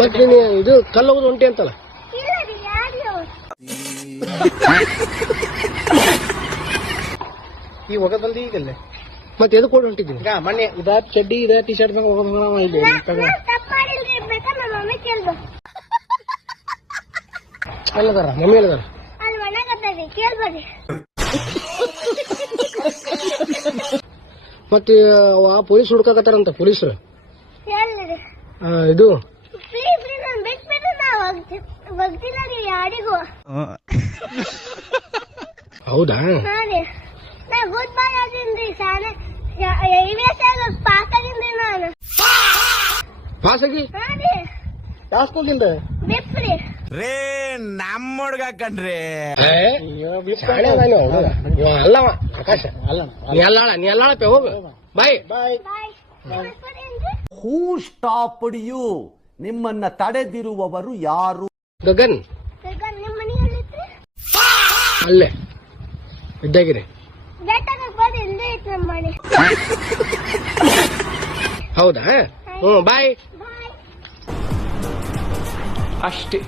ಮತ್ತೆ ನೀನು ಇದು ಕಲ್ಲು ಹೋಗೋದು ಹೊಂಟಿ ಅಂತಲ್ಲ. ಈ ಹೋಗೋದಲ್ದಿ ಈಗಲ್ಲೇ ಮತ್ತೆ ಎದು ಕೊಡು ಹೊಂಟಿದ್ದೀನಿ ಈಗ ಮೊನ್ನೆ ಇದ ಚಡ್ಡಿ ಇದ ಟಿ ಶರ್ಟ್ ಮ್ಯಾಗ ಹೋಗೋದು ಇಲ್ಲಿ ಎಲ್ಲದಾರ ಮಮ್ಮಿ ಎಲ್ಲದಾರ ಮತ್ತೆ ಪೊಲೀಸ್ ಹುಡ್ಕಾಕತ್ತಾರಂತ ಪೊಲೀಸರು ಇದು ಹೌದಾ ಪಾಸಾಗಿ ಯಾವ ಸ್ಕೂಲ್ದಿಂದ ರೇ ನಮ್ಮ ಹುಡ್ಗ ಕಣ್ರಿ ಅಲ್ಲವ ಆಕಾಶ ನೀ ಅಲ್ಲಾಳಪ್ಪ ಹೋಗು ಬಾಯ್ ಬಾಯ್. ಹೂ ಸ್ಟಾಪ್ಡ್ ಯು? ನಿಮ್ಮನ್ನ ತಡೆದಿರುವವರು ಯಾರು? ಗಗನ್ ಅಲ್ಲೇ ಇದ್ದಾಗಿರಿ. ಹೌದಾ? ಬಾಯ್ ಅಷ್ಟೇ.